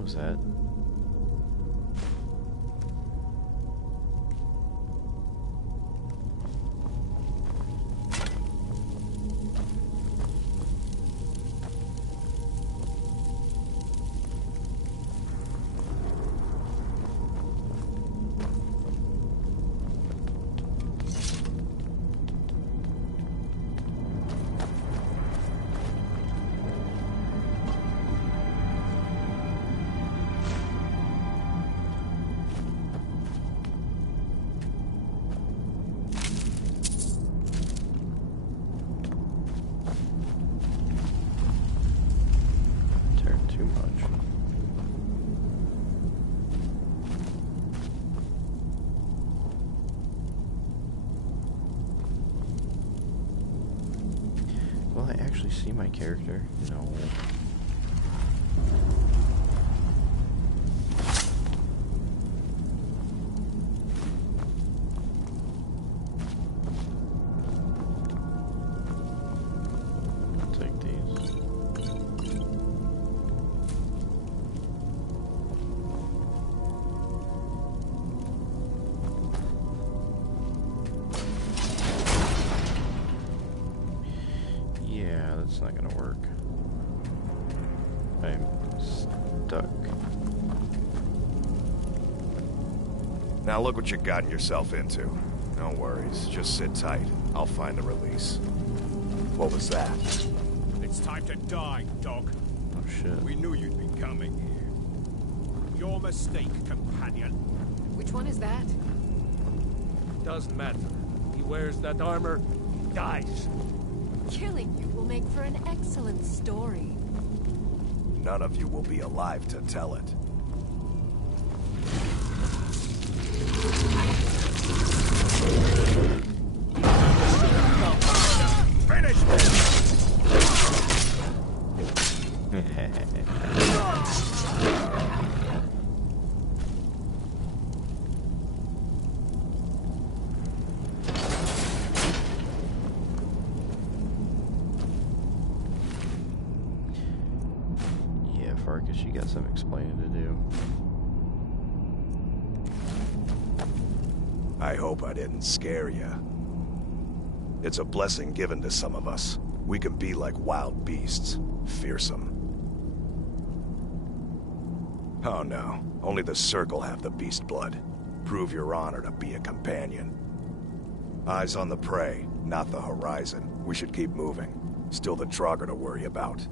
Was that? see my character? No. Take these. Yeah, that's not gonna work. I'm stuck. Now look what you've gotten yourself into. No worries, just sit tight. I'll find the release. What was that? It's time to die, dog. Oh shit. We knew you'd be coming here. Your mistake, companion. Which one is that? Doesn't matter. He wears that armor, he dies. Killing you will make for an excellent story. None of you will be alive to tell it. Finish Yeah, Farkas, you got some explaining to do. I hope I didn't scare you. It's a blessing given to some of us. We can be like wild beasts, fearsome. Oh no, only the Circle have the beast blood. Prove your honor to be a companion. Eyes on the prey, not the horizon. We should keep moving. Still the Draugr to worry about.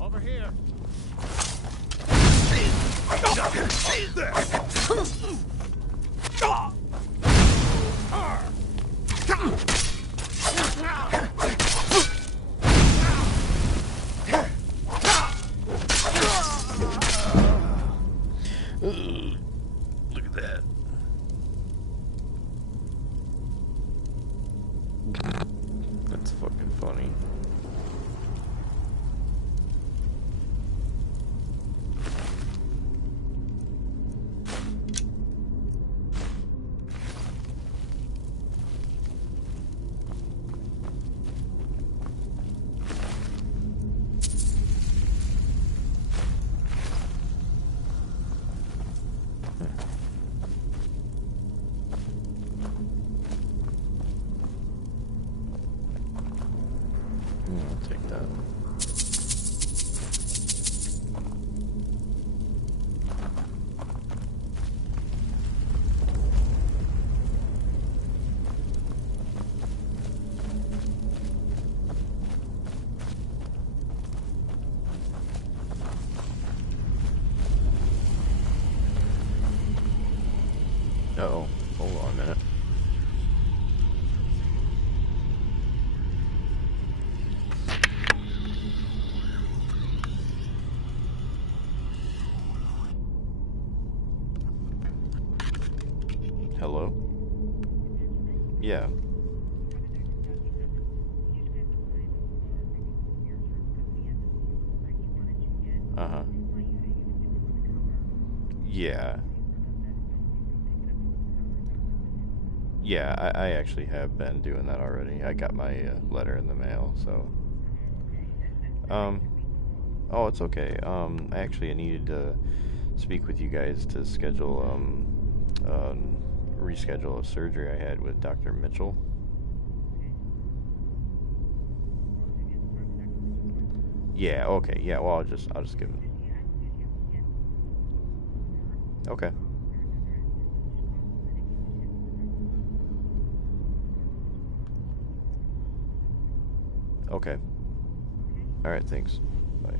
over here. Look at that. That's fucking funny. I'll take that. Uh-oh. Hold on a minute. Hello? Yeah. Uh-huh. Yeah. Yeah, I actually have been doing that already. I got my letter in the mail, so... Oh, it's okay. Actually, I needed to speak with you guys to schedule, reschedule a surgery I had with Dr. Mitchell. Yeah, okay. Yeah, well, I'll just give it. Okay. Okay. All right, thanks. Bye.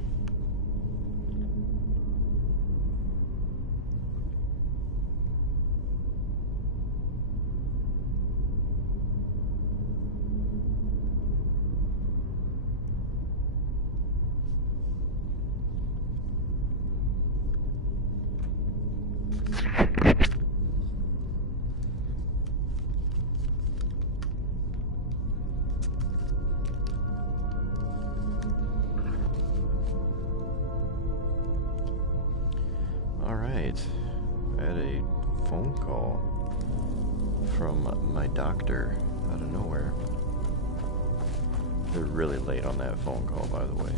Alright, I had a phone call from my doctor out of nowhere. They're really late on that phone call, by the way.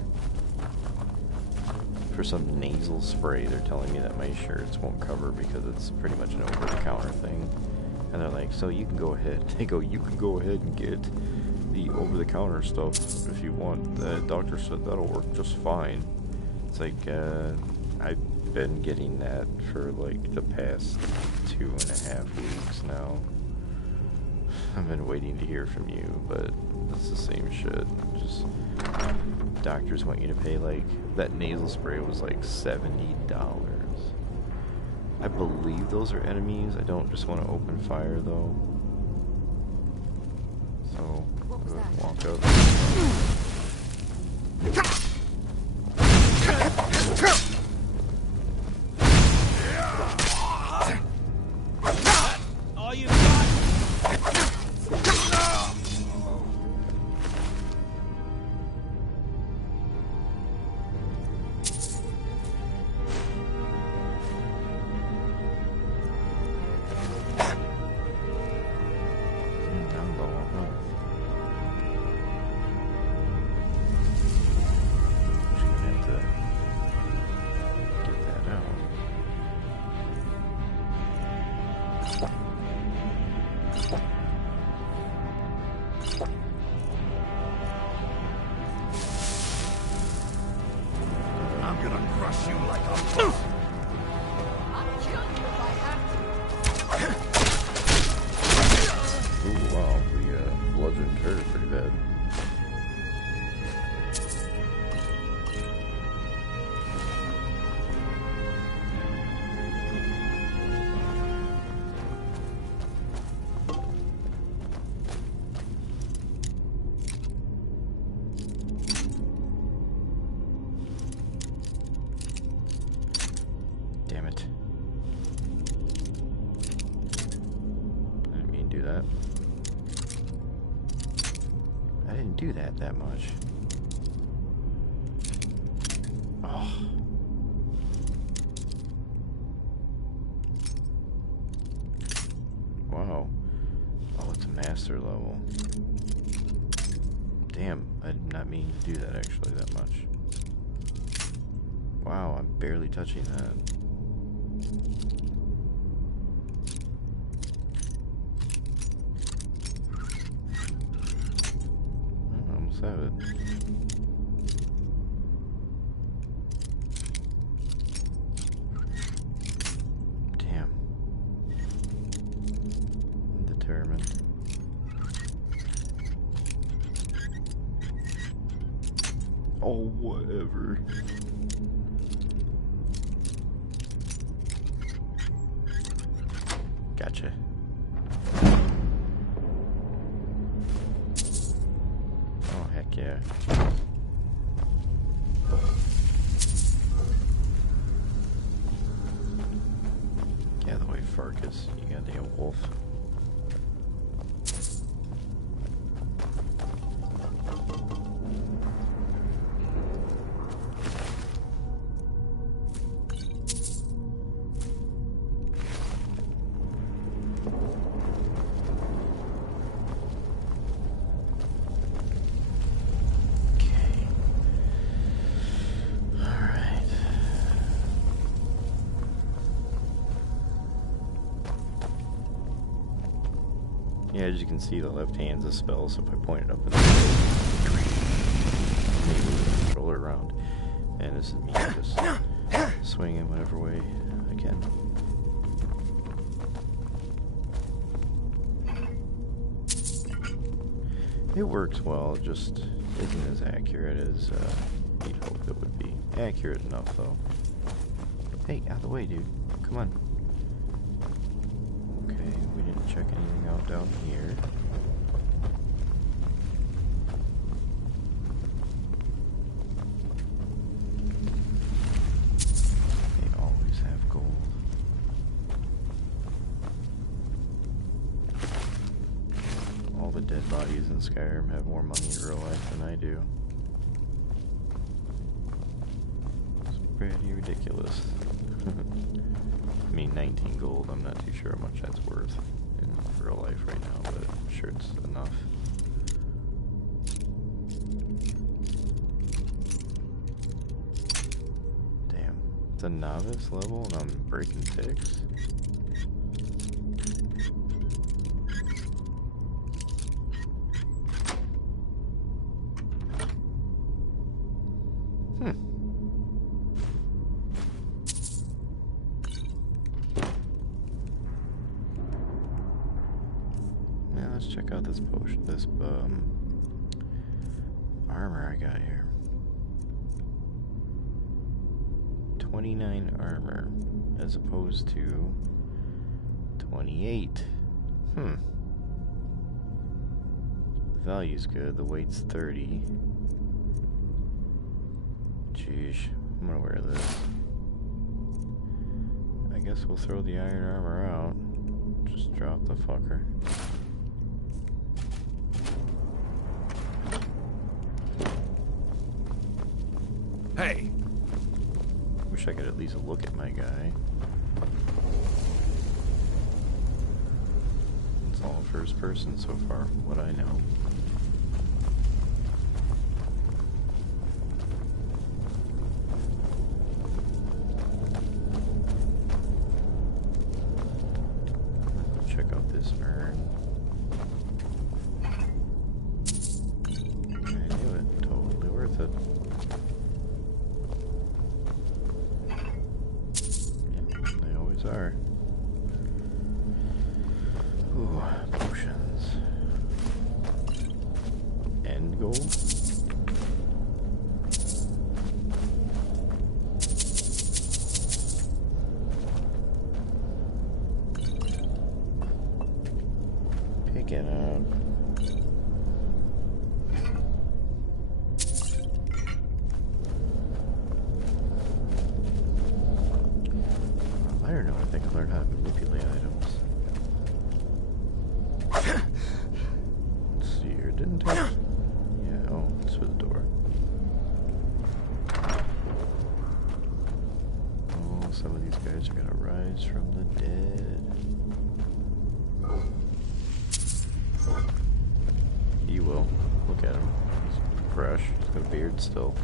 For some nasal spray, they're telling me that my insurance won't cover because it's pretty much an over-the-counter thing. And they're like, so you can go ahead. They go, you can go ahead and get the over-the-counter stuff if you want. The doctor said that'll work just fine. It's like, I've been getting that for like the past 2.5 weeks now. I've been waiting to hear from you, but it's the same shit. Just doctors want you to pay like that nasal spray was like $70. I believe those are enemies. I don't just want to open fire though. So walk up. All you got. Damn it. I didn't mean to do that. I didn't do that much. Oh. Wow. Oh, it's a master level. Damn, I did not mean to do that actually that much. Wow, I'm barely touching that. I almost have it. Damn. I'm determined. Oh, whatever. Gotcha. Oh, heck yeah. Get out of the way, Farkas. You goddamn wolf. Yeah, as you can see, the left hand's a spell, so if I point it up and maybe move the controller around. And this is me just swinging whatever way I can. It works well, just isn't as accurate as you'd hope it would be. Accurate enough, though. Hey, out of the way, dude. Come on. Okay, we didn't check anything out down here. They always have gold. All the dead bodies in Skyrim have more money in real life than I do. It's pretty ridiculous. I mean, 19 gold, I'm not too sure how much that's worth in real life right now, but I'm sure it's enough. Damn, it's a novice level and I'm breaking ticks? Check out this potion, this armor I got here. 29 armor, as opposed to 28. The value's good, the weight's 30. Jeez, I'm gonna wear this. I guess we'll throw the iron armor out. Just drop the fucker. Hey! Wish I could at least look at my guy. It's all first person so far, from what I know. Check out this urn. I knew it. Totally worth it. Are. Ooh, potions. End goal? Pick it up. I don't know, I think I learned how to manipulate items. Let's see here, didn't touch. Yeah, oh, it's for the door. Oh, some of these guys are gonna rise from the dead. He will. Look at him. He's fresh. He's got a beard still.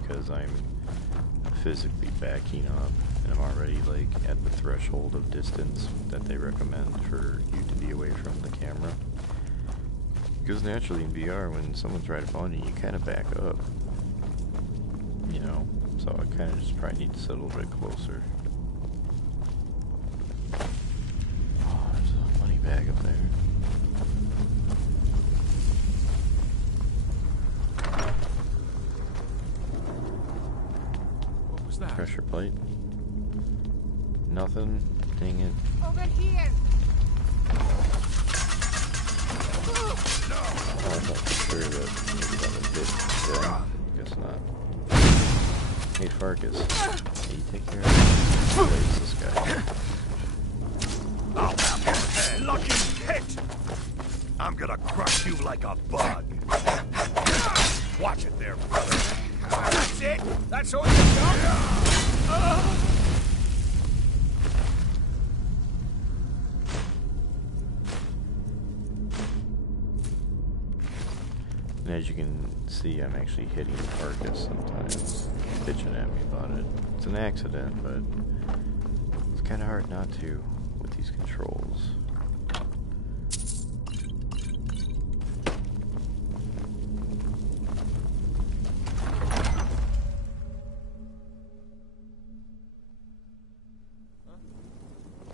because I'm physically backing up and I'm already like at the threshold of distance that they recommend for you to be away from the camera. Because naturally in VR, when someone's right upon you, you kind of back up, you know, so I kind of just probably need to sit a little bit closer. Oh, there's a money bag up there. What was that? Pressure plate. Nothing. Dang it. Over here. Oh, I thought for sure that maybe that was it. Yeah, guess not. Hey, Farkas. Hey, you take care of him. Where's this guy? Oh, lucky hit! I'm gonna crush you like a bug. Watch it there, brother. That's it? That's all you got? And as you can see, I'm actually hitting Farkas sometimes, bitching at me about it. It's an accident, but it's kind of hard not to with these controls.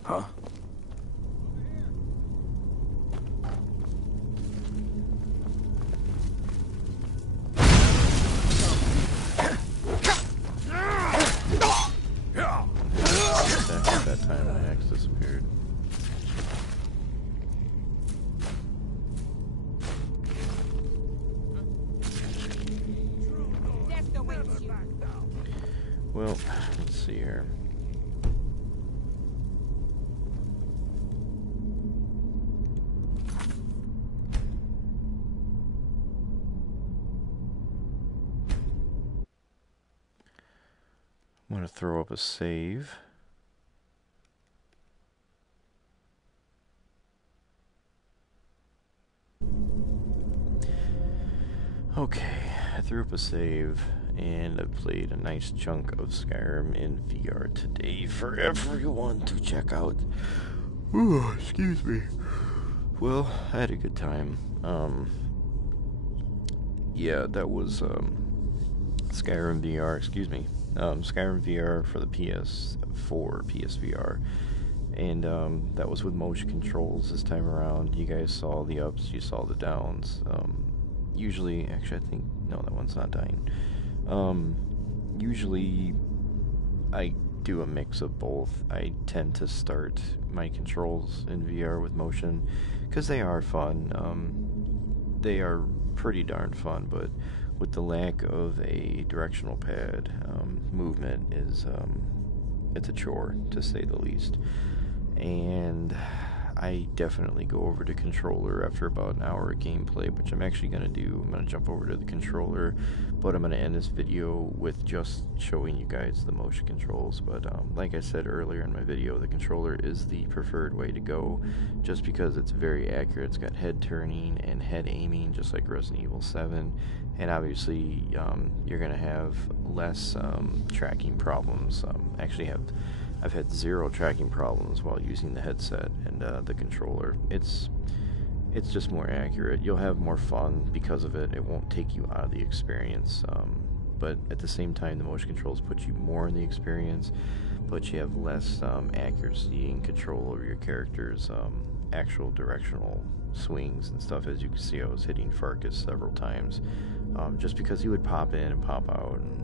Huh? That time my axe disappeared. Well, let's see here. I'm going to throw up a save. Okay, I threw up a save, and I played a nice chunk of Skyrim in VR today for everyone to check out. Ooh, excuse me. Well, I had a good time. Yeah, that was Skyrim VR, excuse me. Skyrim VR for the PS4, PSVR. And that was with motion controls this time around. You guys saw the ups, you saw the downs. Usually, actually I think, no, that one's not dying. Usually I do a mix of both. I tend to start my controls in VR with motion, because they are fun. They are pretty darn fun, but with the lack of a directional pad, movement is, it's a chore, to say the least. And I definitely go over to controller after about an hour of gameplay, which I'm actually going to do. I'm going to jump over to the controller, but I'm going to end this video with just showing you guys the motion controls. But like I said earlier in my video, the controller is the preferred way to go, just because it's very accurate. It's got head turning and head aiming, just like Resident Evil 7, and obviously you're going to have less tracking problems. I've had zero tracking problems while using the headset and the controller. It's just more accurate. You'll have more fun because of it. It won't take you out of the experience. But at the same time, the motion controls put you more in the experience, but you have less accuracy and control over your character's actual directional swings and stuff. As you can see, I was hitting Farkas several times, just because he would pop in and pop out and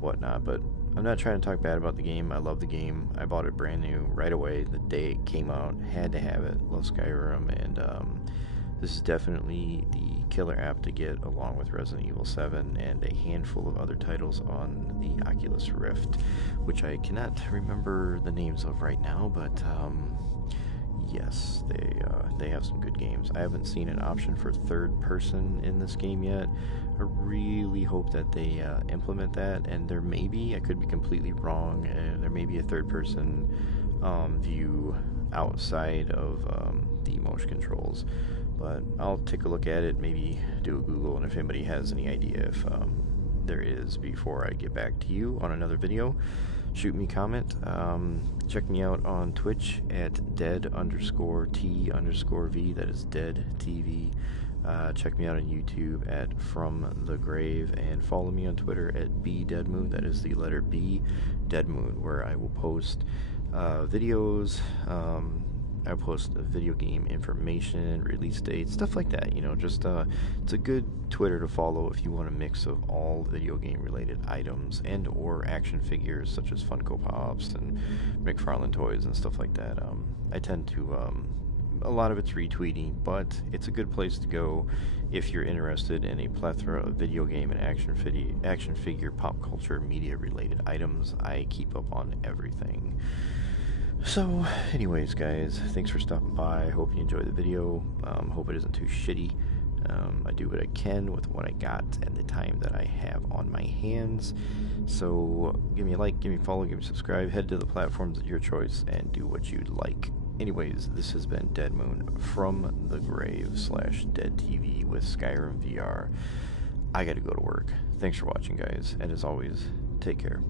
whatnot. But I'm not trying to talk bad about the game. I love the game. I bought it brand new right away the day it came out. Had to have it. Love Skyrim, and this is definitely the killer app to get, along with Resident Evil 7 and a handful of other titles on the Oculus Rift, which I cannot remember the names of right now, but yes, they have some good games. I haven't seen an option for third person in this game yet. I really hope that they implement that, and there may be, I could be completely wrong, there may be a third person view outside of the motion controls, but I'll take a look at it, maybe do a Google, and if anybody has any idea if there is before I get back to you on another video. Shoot me a comment. Check me out on Twitch at dead_T_V. That is Dead TV. Check me out on YouTube at From the Grave, and follow me on Twitter at bdeadmoon. That is the letter B, Deadmoon, where I will post videos. I post video game information, release dates, stuff like that. You know, just it's a good Twitter to follow if you want a mix of all video game related items and or action figures such as Funko Pops and McFarlane toys and stuff like that. I tend to a lot of it's retweeting, but it's a good place to go if you're interested in a plethora of video game and action figure pop culture media related items. I keep up on everything. So, anyways, guys, thanks for stopping by. I hope you enjoyed the video. Hope it isn't too shitty. I do what I can with what I got and the time that I have on my hands. So, give me a like, give me a follow, give me a subscribe. Head to the platforms of your choice and do what you'd like. Anyways, this has been Dead Moon from the Grave / Dead TV with Skyrim VR. I gotta go to work. Thanks for watching, guys, and as always, take care.